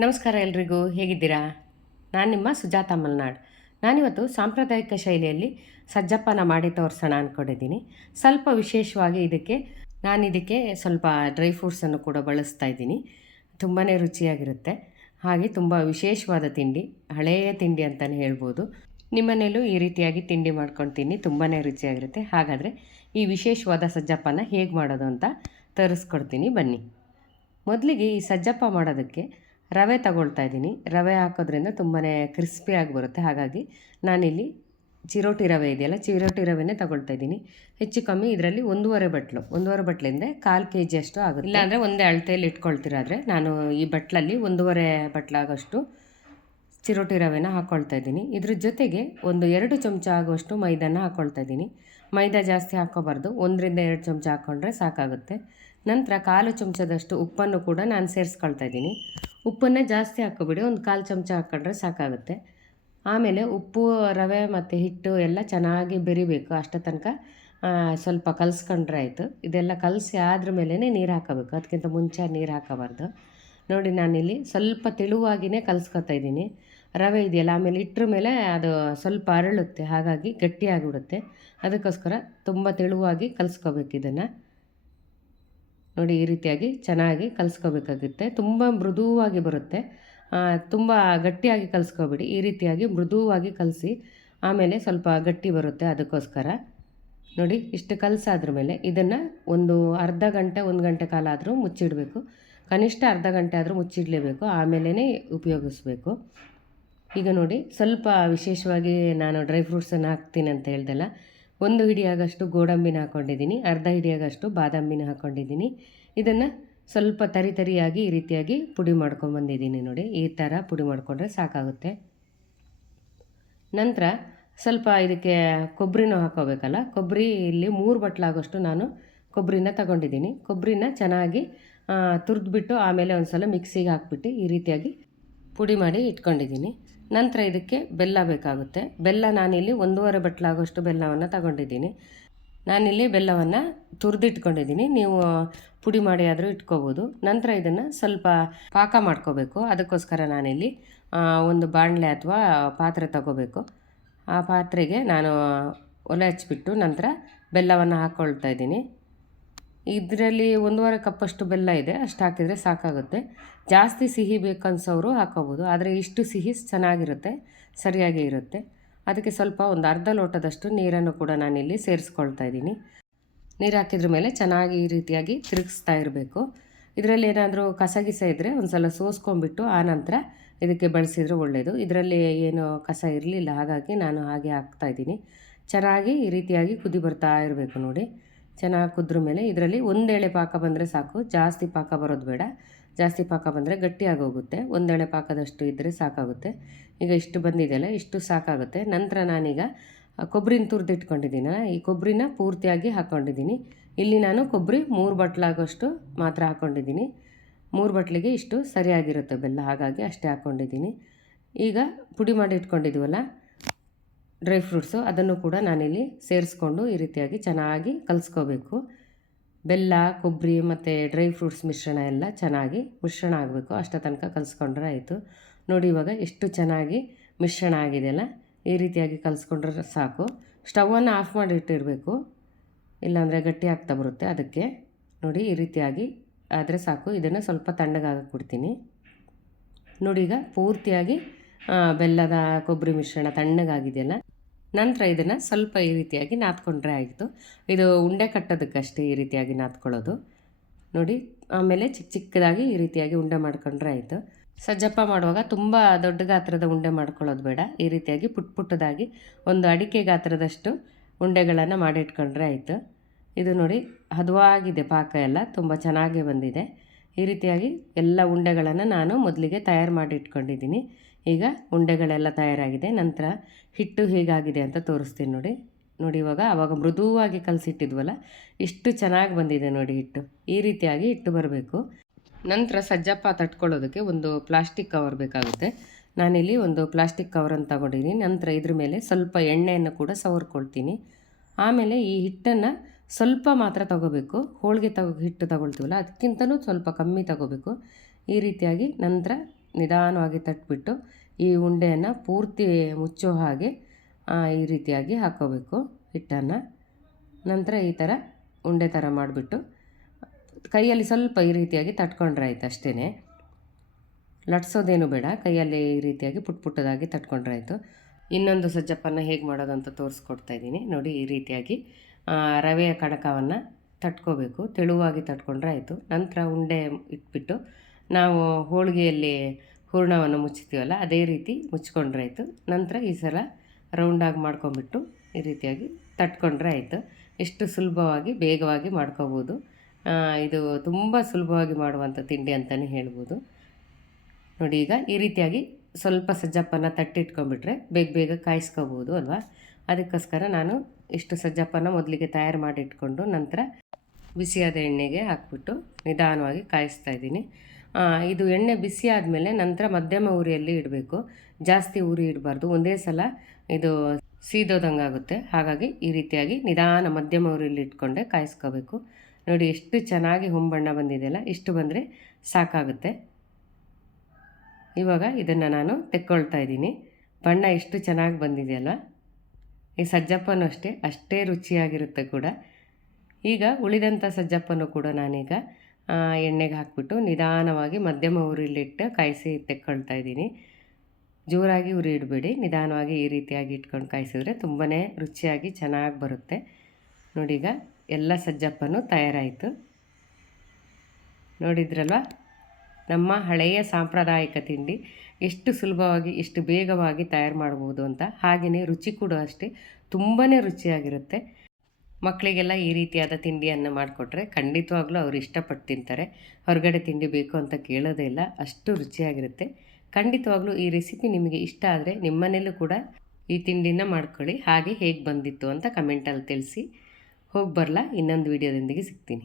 ನಮಸ್ಕಾರ ಎಲ್ರಿಗೂ, ಹೇಗಿದ್ದೀರಾ? ನಾನು ನಿಮ್ಮ ಸುಜಾತ ಮಲ್ನಾಡ್. ನಾನಿವತ್ತು ಸಾಂಪ್ರದಾಯಿಕ ಶೈಲಿಯಲ್ಲಿ ಸಜ್ಜಪ್ಪನ ಮಾಡಿ ತೋರಿಸೋಣ ಅಂದ್ಕೊಂಡಿದ್ದೀನಿ. ಸ್ವಲ್ಪ ವಿಶೇಷವಾಗಿ ಇದಕ್ಕೆ ಸ್ವಲ್ಪ ಡ್ರೈ ಫ್ರೂಟ್ಸನ್ನು ಕೂಡ ಬಳಸ್ತಾ ಇದ್ದೀನಿ. ತುಂಬಾ ರುಚಿಯಾಗಿರುತ್ತೆ. ಹಾಗೆ ತುಂಬ ವಿಶೇಷವಾದ ತಿಂಡಿ, ಹಳೆಯ ತಿಂಡಿ ಅಂತಲೇ ಹೇಳ್ಬೋದು. ನಿಮ್ಮನೇಲೂ ಈ ರೀತಿಯಾಗಿ ತಿಂಡಿ ಮಾಡ್ಕೊಳ್ತೀನಿ, ತುಂಬಾ ರುಚಿಯಾಗಿರುತ್ತೆ. ಹಾಗಾದರೆ ಈ ವಿಶೇಷವಾದ ಸಜ್ಜಪ್ಪನ ಹೇಗೆ ಮಾಡೋದು ಅಂತ ತೋರಿಸ್ಕೊಡ್ತೀನಿ, ಬನ್ನಿ. ಮೊದಲಿಗೆ ಈ ಸಜ್ಜಪ್ಪ ಮಾಡೋದಕ್ಕೆ ರವೆ ತಗೊಳ್ತಾ ಇದ್ದೀನಿ. ರವೆ ಹಾಕೋದ್ರಿಂದ ತುಂಬಾ ಕ್ರಿಸ್ಪಿಯಾಗಿ ಬರುತ್ತೆ. ಹಾಗಾಗಿ ನಾನಿಲ್ಲಿ ಚಿರೋಟಿ ರವೆ ಇದೆಯಲ್ಲ, ಚಿರೋಟಿ ರವೆನೇ ತಗೊಳ್ತಾ ಇದ್ದೀನಿ. ಹೆಚ್ಚು ಕಮ್ಮಿ ಇದರಲ್ಲಿ ಒಂದೂವರೆ ಬಟ್ಲಿಂದ 1/4 kg ಅಷ್ಟು ಆಗುತ್ತೆ. ಇಲ್ಲಾಂದರೆ ಒಂದೇ ಅಳತೆಯಲ್ಲಿ ಇಟ್ಕೊಳ್ತಿರಾದರೆ ನಾನು ಈ ಬಟ್ಲಲ್ಲಿ 1.5 ಬಟ್ಲಾಗೋಷ್ಟು ಚಿರೋಟಿ ರವೆನ ಹಾಕ್ಕೊಳ್ತಾ ಇದ್ದೀನಿ. ಇದ್ರ ಜೊತೆಗೆ 2 ಚಮಚ ಆಗುವಷ್ಟು ಮೈದಾನ ಹಾಕ್ಕೊಳ್ತಾ ಇದ್ದೀನಿ. ಮೈದಾ ಜಾಸ್ತಿ ಹಾಕ್ಕೋಬಾರ್ದು, 1-2 ಚಮಚ ಹಾಕ್ಕೊಂಡ್ರೆ ಸಾಕಾಗುತ್ತೆ. ನಂತರ 1/4 ಚಮಚದಷ್ಟು ಉಪ್ಪನ್ನು ಕೂಡ ನಾನು ಸೇರಿಸ್ಕೊಳ್ತಾ ಇದ್ದೀನಿ. ಉಪ್ಪನ್ನು ಜಾಸ್ತಿ ಹಾಕ್ಕೊಬೇಡಿ, 1/4 ಚಮಚ ಹಾಕ್ಕೊಂಡ್ರೆ ಸಾಕಾಗುತ್ತೆ. ಆಮೇಲೆ ಉಪ್ಪು, ರವೆ ಮತ್ತು ಹಿಟ್ಟು ಎಲ್ಲ ಚೆನ್ನಾಗಿ ಬೆರಿಬೇಕು. ಅಷ್ಟರ ತನಕ ಸ್ವಲ್ಪ ಕಲಿಸ್ಕೊಂಡ್ರೆ ಆಯಿತು. ಇದೆಲ್ಲ ಕಲಸಿ ಆದ್ರ ಮೇಲೇ ನೀರು ಹಾಕೋಬೇಕು, ಅದಕ್ಕಿಂತ ಮುಂಚೆ ನೀರು ಹಾಕೋಬಾರ್ದು. ನೋಡಿ, ನಾನಿಲ್ಲಿ ಸ್ವಲ್ಪ ತೆಳುವಾಗಿಯೇ ಕಲಿಸ್ಕೊತಾ ಇದ್ದೀನಿ. ರವೆ ಇದೆಯಲ್ಲ, ಆಮೇಲೆ ಇಟ್ಟರ ಮೇಲೆ ಅದು ಸ್ವಲ್ಪ ಅರಳುತ್ತೆ, ಹಾಗಾಗಿ ಗಟ್ಟಿಯಾಗಿಬಿಡುತ್ತೆ. ಅದಕ್ಕೋಸ್ಕರ ತುಂಬ ತೆಳುವಾಗಿ ಕಲಿಸ್ಕೋಬೇಕು ಇದನ್ನು. ನೋಡಿ, ಈ ರೀತಿಯಾಗಿ ಚೆನ್ನಾಗಿ ಕಲಿಸ್ಕೋಬೇಕಾಗುತ್ತೆ. ತುಂಬ ಮೃದುವಾಗಿ ಬರುತ್ತೆ, ತುಂಬ ಗಟ್ಟಿಯಾಗಿ ಕಲಿಸ್ಕೋಬೇಡಿ. ಈ ರೀತಿಯಾಗಿ ಮೃದುವಾಗಿ ಕಲಸಿ ಆಮೇಲೆ ಸ್ವಲ್ಪ ಗಟ್ಟಿ ಬರುತ್ತೆ. ಅದಕ್ಕೋಸ್ಕರ ನೋಡಿ, ಇಷ್ಟು ಕಲಸಾದ್ರ ಮೇಲೆ ಇದನ್ನು ಒಂದು ಅರ್ಧ ಗಂಟೆ 1 ಗಂಟೆ ಕಾಲ ಆದರೂ ಮುಚ್ಚಿಡಬೇಕು. ಕನಿಷ್ಠ ಅರ್ಧ ಗಂಟೆ ಆದರೂ ಮುಚ್ಚಿಡಲೇಬೇಕು, ಆಮೇಲೆ ಉಪಯೋಗಿಸ್ಬೇಕು. ಈಗ ನೋಡಿ, ಸ್ವಲ್ಪ ವಿಶೇಷವಾಗಿ ನಾನು ಡ್ರೈ ಫ್ರೂಟ್ಸನ್ನು ಹಾಕ್ತೀನಿ ಅಂತ ಹೇಳ್ದಲ್ಲ, 1 ಹಿಡಿಯಾಗಷ್ಟು ಗೋಡಂಬಿನ ಹಾಕ್ಕೊಂಡಿದ್ದೀನಿ, ಅರ್ಧ ಹಿಡಿಯಾಗಷ್ಟು ಬಾದಾಮಿನ ಹಾಕ್ಕೊಂಡಿದ್ದೀನಿ. ಇದನ್ನು ಸ್ವಲ್ಪ ತರಿಯಾಗಿ ಈ ರೀತಿಯಾಗಿ ಪುಡಿ ಮಾಡ್ಕೊಂಬಂದಿದ್ದೀನಿ. ನೋಡಿ, ಈ ಥರ ಪುಡಿ ಮಾಡಿಕೊಂಡ್ರೆ ಸಾಕಾಗುತ್ತೆ. ನಂತರ ಸ್ವಲ್ಪ ಇದಕ್ಕೆ ಕೊಬ್ಬರಿನೂ ಹಾಕೋಬೇಕಲ್ಲ. ಕೊಬ್ಬರಿ ಇಲ್ಲಿ 3 ಬಟ್ಲಾಗೋಷ್ಟು ನಾನು ಕೊಬ್ಬರಿನ ತಗೊಂಡಿದ್ದೀನಿ. ಕೊಬ್ಬರಿನ ಚೆನ್ನಾಗಿ ತುರಿದ್ಬಿಟ್ಟು ಆಮೇಲೆ ಒಂದು ಸಲ ಮಿಕ್ಸಿಗೆ ಹಾಕ್ಬಿಟ್ಟು ಈ ರೀತಿಯಾಗಿ ಪುಡಿ ಮಾಡಿ ಇಟ್ಕೊಂಡಿದ್ದೀನಿ. ನಂತರ ಇದಕ್ಕೆ ಬೆಲ್ಲ ಬೇಕಾಗುತ್ತೆ. ಬೆಲ್ಲ ನಾನಿಲ್ಲಿ 1.5 ಬಟ್ಲಾಗೋಷ್ಟು ಬೆಲ್ಲವನ್ನು ತಗೊಂಡಿದ್ದೀನಿ. ನಾನಿಲ್ಲಿ ಬೆಲ್ಲವನ್ನು ತುರಿದಿಟ್ಕೊಂಡಿದ್ದೀನಿ, ನೀವು ಪುಡಿ ಮಾಡಿ ಆದರೂ ಇಟ್ಕೋಬೋದು. ನಂತರ ಇದನ್ನು ಸ್ವಲ್ಪ ಪಾಕ ಮಾಡ್ಕೋಬೇಕು. ಅದಕ್ಕೋಸ್ಕರ ನಾನಿಲ್ಲಿ ಒಂದು ಬಾಣಲೆ ಅಥವಾ ಪಾತ್ರೆ ತಗೋಬೇಕು. ಆ ಪಾತ್ರೆಗೆ ನಾನು ಒಲೆ ಹಚ್ಬಿಟ್ಟು ನಂತರ ಬೆಲ್ಲವನ್ನು ಹಾಕ್ಕೊಳ್ತಾ ಇದ್ದೀನಿ. ಇದರಲ್ಲಿ 1.5 ಕಪ್ಪಷ್ಟು ಬೆಲ್ಲ ಇದೆ, ಅಷ್ಟು ಹಾಕಿದರೆ ಸಾಕಾಗುತ್ತೆ. ಜಾಸ್ತಿ ಸಿಹಿ ಬೇಕನ್ಸೋರು ಹಾಕೋಬೋದು, ಆದರೆ ಇಷ್ಟು ಸಿಹಿ ಚೆನ್ನಾಗಿರುತ್ತೆ, ಸರಿಯಾಗಿ ಇರುತ್ತೆ. ಅದಕ್ಕೆ ಸ್ವಲ್ಪ ಒಂದು ಅರ್ಧ ಲೋಟದಷ್ಟು ನೀರನ್ನು ಕೂಡ ನಾನಿಲ್ಲಿ ಸೇರಿಸ್ಕೊಳ್ತಾ ಇದ್ದೀನಿ. ನೀರು ಹಾಕಿದ್ರ ಮೇಲೆ ಚೆನ್ನಾಗಿ ಈ ರೀತಿಯಾಗಿ ತಿರುಗಿಸ್ತಾ ಇರಬೇಕು. ಇದರಲ್ಲಿ ಏನಾದರೂ ಕಸ ಇದ್ದರೆ ಒಂದು ಸಲ ಸೋಸ್ಕೊಂಡ್ಬಿಟ್ಟು ಆನಂತರ ಇದಕ್ಕೆ ಬಳಸಿದರೆ ಒಳ್ಳೆಯದು. ಇದರಲ್ಲಿ ಏನು ಕಸ ಇರಲಿಲ್ಲ, ಹಾಗಾಗಿ ನಾನು ಹಾಗೆ ಹಾಕ್ತಾಯಿದ್ದೀನಿ. ಚೆನ್ನಾಗಿ ಈ ರೀತಿಯಾಗಿ ಕುದಿ ಬರ್ತಾ ಇರಬೇಕು. ನೋಡಿ, ಚೆನ್ನಾಗಿ ಕುದ್ರ ಮೇಲೆ ಇದರಲ್ಲಿ 1 ಎಳೆ ಪಾಕ ಬಂದರೆ ಸಾಕು, ಜಾಸ್ತಿ ಪಾಕ ಬರೋದು ಬೇಡ. ಜಾಸ್ತಿ ಪಾಕ ಬಂದರೆ ಗಟ್ಟಿಯಾಗೋಗುತ್ತೆ. 1 ಎಳೆ ಪಾಕದಷ್ಟು ಇದ್ದರೆ ಸಾಕಾಗುತ್ತೆ. ಈಗ ಇಷ್ಟು ಬಂದಿದೆಯಲ್ಲ, ಇಷ್ಟು ಸಾಕಾಗುತ್ತೆ. ನಂತರ ನಾನೀಗ ಕೊಬ್ಬರಿನ ತುರಿದಿಟ್ಕೊಂಡಿದ್ದೀನಲ್ಲ, ಈ ಕೊಬ್ಬರಿನ ಪೂರ್ತಿಯಾಗಿ ಹಾಕ್ಕೊಂಡಿದ್ದೀನಿ. ಇಲ್ಲಿ ನಾನು ಕೊಬ್ಬರಿ 3 ಬಟ್ಲಾಗೋಷ್ಟು ಮಾತ್ರ ಹಾಕ್ಕೊಂಡಿದ್ದೀನಿ. 3 ಬಟ್ಲಿಗೆ ಇಷ್ಟು ಸರಿಯಾಗಿರುತ್ತೆ ಬೆಲ್ಲ, ಹಾಗಾಗಿ ಅಷ್ಟೇ ಹಾಕ್ಕೊಂಡಿದ್ದೀನಿ. ಈಗ ಪುಡಿ ಮಾಡಿ ಇಟ್ಕೊಂಡಿದ್ದೀವಲ್ಲ ಡ್ರೈ ಫ್ರೂಟ್ಸು, ಅದನ್ನು ಕೂಡ ನಾನಿಲ್ಲಿ ಸೇರಿಸ್ಕೊಂಡು ಈ ರೀತಿಯಾಗಿ ಚೆನ್ನಾಗಿ ಕಲಿಸ್ಕೋಬೇಕು. ಬೆಲ್ಲ, ಕೊಬ್ಬರಿ ಮತ್ತು ಡ್ರೈ ಫ್ರೂಟ್ಸ್ ಮಿಶ್ರಣ ಎಲ್ಲ ಚೆನ್ನಾಗಿ ಮಿಶ್ರಣ ಆಗಬೇಕು, ಅಷ್ಟರ ತನಕ ಕಲಿಸ್ಕೊಂಡ್ರೆ ಆಯಿತು. ನೋಡಿ, ಇವಾಗ ಎಷ್ಟು ಚೆನ್ನಾಗಿ ಮಿಶ್ರಣ ಆಗಿದೆಯಲ್ಲ, ಈ ರೀತಿಯಾಗಿ ಕಲಿಸ್ಕೊಂಡ್ರೆ ಸಾಕು. ಸ್ಟವನ್ನು ಆಫ್ ಮಾಡಿ ಇಟ್ಟಿರಬೇಕು, ಇಲ್ಲಾಂದರೆ ಗಟ್ಟಿ ಆಗ್ತಾ ಬರುತ್ತೆ. ಅದಕ್ಕೆ ನೋಡಿ, ಈ ರೀತಿಯಾಗಿ ಆದರೆ ಸಾಕು. ಇದನ್ನು ಸ್ವಲ್ಪ ತಣ್ಣಗಾಗಕ್ಕೆ ಬಿಡ್ತೀನಿ. ನೋಡಿ, ಈಗ ಪೂರ್ತಿಯಾಗಿ ಬೆಲ್ಲದ ಕೊಬ್ಬರಿ ಮಿಶ್ರಣ ತಣ್ಣಗಾಗಿದೆಯಲ್ಲ. ನಂತರ ಇದನ್ನು ಸ್ವಲ್ಪ ಈ ರೀತಿಯಾಗಿ ನಾದ್ಕೊಂಡ್ರೆ ಆಯಿತು. ಇದು ಉಂಡೆ ಕಟ್ಟೋದಕ್ಕಷ್ಟೇ ಈ ರೀತಿಯಾಗಿ ನಾದ್ಕೊಳ್ಳೋದು. ನೋಡಿ, ಆಮೇಲೆ ಚಿಕ್ಕದಾಗಿ ಈ ರೀತಿಯಾಗಿ ಉಂಡೆ ಮಾಡ್ಕೊಂಡ್ರೆ ಆಯಿತು. ಸಜ್ಜಪ್ಪ ಮಾಡುವಾಗ ತುಂಬ ದೊಡ್ಡ ಗಾತ್ರದ ಉಂಡೆ ಮಾಡ್ಕೊಳ್ಳೋದು ಬೇಡ. ಈ ರೀತಿಯಾಗಿ ಪುಟ್ಟದಾಗಿ ಒಂದು ಅಡಿಕೆ ಗಾತ್ರದಷ್ಟು ಉಂಡೆಗಳನ್ನು ಮಾಡಿಟ್ಕೊಂಡ್ರೆ ಆಯಿತು. ಇದು ನೋಡಿ, ಹದವಾಗಿದೆ ಪಾಕ ಎಲ್ಲ, ತುಂಬ ಚೆನ್ನಾಗಿ ಬಂದಿದೆ. ಈ ರೀತಿಯಾಗಿ ಎಲ್ಲ ಉಂಡೆಗಳನ್ನು ನಾನು ಮೊದಲಿಗೆ ತಯಾರು ಮಾಡಿ ಇಟ್ಕೊಂಡಿದ್ದೀನಿ. ಈಗ ಉಂಡೆಗಳೆಲ್ಲ ತಯಾರಾಗಿದೆ. ನಂತರ ಹಿಟ್ಟು ಹೇಗಾಗಿದೆ ಅಂತ ತೋರಿಸ್ತೀನಿ. ನೋಡಿ, ಆವಾಗ ಮೃದುವಾಗಿ ಕಲಸಿಟ್ಟಿದ್ವಲ್ಲ, ಇಷ್ಟು ಚೆನ್ನಾಗಿ ಬಂದಿದೆ ನೋಡಿ ಹಿಟ್ಟು. ಈ ರೀತಿಯಾಗಿ ಹಿಟ್ಟು ಬರಬೇಕು. ನಂತರ ಸಜ್ಜಪ್ಪ ತಟ್ಕೊಳ್ಳೋದಕ್ಕೆ ಒಂದು ಪ್ಲಾಸ್ಟಿಕ್ ಕವರ್ ಬೇಕಾಗುತ್ತೆ. ನಾನಿಲ್ಲಿ ಒಂದು ಪ್ಲಾಸ್ಟಿಕ್ ಕವರನ್ನು ತಗೊಂಡಿದ್ದೀನಿ. ನಂತರ ಇದ್ರ ಮೇಲೆ ಸ್ವಲ್ಪ ಎಣ್ಣೆಯನ್ನು ಕೂಡ ಸವರ್ಕೊಳ್ತೀನಿ. ಆಮೇಲೆ ಈ ಹಿಟ್ಟನ್ನು ಸ್ವಲ್ಪ ಮಾತ್ರ ತಗೋಬೇಕು. ಹೋಳಿಗೆ ಹಿಟ್ಟು ತಗೊಳ್ತೀವಲ್ಲ, ಅದಕ್ಕಿಂತಲೂ ಸ್ವಲ್ಪ ಕಮ್ಮಿ ತಗೋಬೇಕು. ಈ ರೀತಿಯಾಗಿ ನಂತರ ನಿಧಾನವಾಗಿ ತಟ್ಬಿಟ್ಟು ಈ ಉಂಡೆಯನ್ನು ಪೂರ್ತಿ ಮುಚ್ಚೋ ಹಾಗೆ ಈ ರೀತಿಯಾಗಿ ಹಾಕ್ಕೋಬೇಕು ಹಿಟ್ಟನ್ನು. ನಂತರ ಈ ಥರ ಉಂಡೆ ಥರ ಮಾಡಿಬಿಟ್ಟು ಕೈಯಲ್ಲಿ ಸ್ವಲ್ಪ ಈ ರೀತಿಯಾಗಿ ತಟ್ಕೊಂಡ್ರೆ ಆಯ್ತು ಅಷ್ಟೇ. ಲಟ್ಸೋದೇನು ಬೇಡ, ಕೈಯಲ್ಲಿ ಈ ರೀತಿಯಾಗಿ ಪುಟ್ಟದಾಗಿ ತಟ್ಕೊಂಡ್ರೆ ಆಯಿತು. ಇನ್ನೊಂದು ಸಜ್ಜಪ್ಪನ್ನು ಹೇಗೆ ಮಾಡೋದು ಅಂತ ತೋರಿಸ್ಕೊಡ್ತಾ ಇದ್ದೀನಿ ನೋಡಿ. ಈ ರೀತಿಯಾಗಿ ರವೆಯ ಕಣಕವನ್ನು ತಟ್ಕೋಬೇಕು, ತೆಳುವಾಗಿ ತಟ್ಕೊಂಡ್ರೆ ಆಯಿತು. ನಂತರ ಉಂಡೆ ಇಟ್ಬಿಟ್ಟು ನಾವು ಹೋಳಿಗೆಯಲ್ಲಿ ಹೂರಣವನ್ನು ಮುಚ್ತೀವಲ್ಲ ಅದೇ ರೀತಿ ಮುಚ್ಕೊಂಡ್ರೆ ಆಯಿತು. ನಂತರ ಈ ಸಲ ರೌಂಡಾಗಿ ಮಾಡ್ಕೊಂಬಿಟ್ಟು ಈ ರೀತಿಯಾಗಿ ತಟ್ಕೊಂಡ್ರೆ ಆಯಿತು. ಎಷ್ಟು ಸುಲಭವಾಗಿ ಬೇಗವಾಗಿ ಮಾಡ್ಕೋಬೋದು. ಇದು ತುಂಬ ಸುಲಭವಾಗಿ ಮಾಡುವಂಥ ತಿಂಡಿ ಅಂತಲೇ ಹೇಳ್ಬೋದು. ನೋಡಿ, ಈಗ ಈ ರೀತಿಯಾಗಿ ಸ್ವಲ್ಪ ಸಜ್ಜಪ್ಪನ್ನು ತಟ್ಟಿಟ್ಕೊಂಡ್ಬಿಟ್ರೆ ಬೇಗ ಕಾಯಿಸ್ಕೋಬೋದು ಅಲ್ವಾ. ಅದಕ್ಕೋಸ್ಕರ ನಾನು ಇಷ್ಟು ಸಜ್ಜಪ್ಪನ್ನು ಮೊದಲಿಗೆ ತಯಾರು ಮಾಡಿ ಇಟ್ಕೊಂಡು ನಂತರ ಬಿಸಿಯಾದ ಎಣ್ಣೆಗೆ ಹಾಕ್ಬಿಟ್ಟು ನಿಧಾನವಾಗಿ ಕಾಯಿಸ್ತಾ ಇದ್ದೀನಿ. ಇದು ಎಣ್ಣೆ ಬಿಸಿ ಆದಮೇಲೆ ನಂತರ ಮಧ್ಯಮ ಉರಿಯಲ್ಲಿ ಇಡಬೇಕು, ಜಾಸ್ತಿ ಉರಿ ಇಡಬಾರ್ದು, ಒಂದೇ ಸಲ ಇದು ಸೀದೋದಂಗಾಗುತ್ತೆ. ಹಾಗಾಗಿ ಈ ರೀತಿಯಾಗಿ ನಿಧಾನ ಮಧ್ಯಮ ಉರಿಯಲ್ಲಿ ಇಟ್ಕೊಂಡೆ ಕಾಯಿಸ್ಕೋಬೇಕು. ನೋಡಿ ಎಷ್ಟು ಚೆನ್ನಾಗಿ ಹೊಂಬಣ್ಣ ಬಂದಿದೆಯಲ್ಲ, ಇಷ್ಟು ಬಂದರೆ ಸಾಕಾಗುತ್ತೆ. ಇವಾಗ ಇದನ್ನು ನಾನು ತೆಕ್ಕೊಳ್ತಾ ಇದ್ದೀನಿ. ಬಣ್ಣ ಎಷ್ಟು ಚೆನ್ನಾಗಿ ಬಂದಿದೆಯಲ್ವ. ಈ ಸಜ್ಜಪ್ಪನೂ ಅಷ್ಟೇ ರುಚಿಯಾಗಿರುತ್ತೆ ಕೂಡ. ಈಗ ಉಳಿದಂಥ ಸಜ್ಜಪ್ಪನ್ನು ಕೂಡ ನಾನೀಗ ಎಣ್ಣೆಗೆ ಹಾಕಿಬಿಟ್ಟು ನಿಧಾನವಾಗಿ ಮಧ್ಯಮ ಉರಿಲಿಟ್ಟು ಕಾಯಿಸಿ ತೆಕ್ಕೊಳ್ತಾ ಇದ್ದೀನಿ. ಜೋರಾಗಿ ಉರಿ ಇಡಬೇಡಿ, ನಿಧಾನವಾಗಿ ಈ ರೀತಿಯಾಗಿ ಇಟ್ಕೊಂಡು ಕಾಯಿಸಿದ್ರೆ ತುಂಬಾ ರುಚಿಯಾಗಿ ಚೆನ್ನಾಗಿ ಬರುತ್ತೆ. ನೋಡಿ, ಈಗ ಎಲ್ಲ ಸಜ್ಜಪ್ಪನೂ ತಯಾರಾಯಿತು. ನೋಡಿದ್ರಲ್ವ, ನಮ್ಮ ಹಳೆಯ ಸಾಂಪ್ರದಾಯಿಕ ತಿಂಡಿ ಎಷ್ಟು ಸುಲಭವಾಗಿ ಎಷ್ಟು ಬೇಗವಾಗಿ ತಯಾರು ಮಾಡ್ಬೋದು ಅಂತ. ಹಾಗೆಯೇ ರುಚಿ ಕೂಡ ಅಷ್ಟೇ ತುಂಬಾ ರುಚಿಯಾಗಿರುತ್ತೆ. ಮಕ್ಕಳಿಗೆಲ್ಲ ಈ ರೀತಿಯಾದ ತಿಂಡಿಯನ್ನು ಮಾಡಿಕೊಟ್ರೆ ಖಂಡಿತವಾಗ್ಲೂ ಅವರು ಇಷ್ಟಪಟ್ಟು ತಿಂತಾರೆ. ಹೊರಗಡೆ ತಿಂಡಿ ಬೇಕು ಅಂತ ಕೇಳೋದೇ ಇಲ್ಲ, ಅಷ್ಟು ರುಚಿಯಾಗಿರುತ್ತೆ. ಖಂಡಿತವಾಗ್ಲೂ ಈ ರೆಸಿಪಿ ನಿಮಗೆ ಇಷ್ಟ ಆದರೆ ನಿಮ್ಮನೇಲೂ ಕೂಡ ಈ ತಿಂಡಿನ ಮಾಡ್ಕೊಳ್ಳಿ. ಹಾಗೆ ಹೇಗೆ ಬಂದಿತ್ತು ಅಂತ ಕಮೆಂಟಲ್ಲಿ ತಿಳಿಸಿ. ಹೋಗಿ ಬರಲಾ, ಇನ್ನೊಂದು ವಿಡಿಯೋದೊಂದಿಗೆ ಸಿಗ್ತೀನಿ.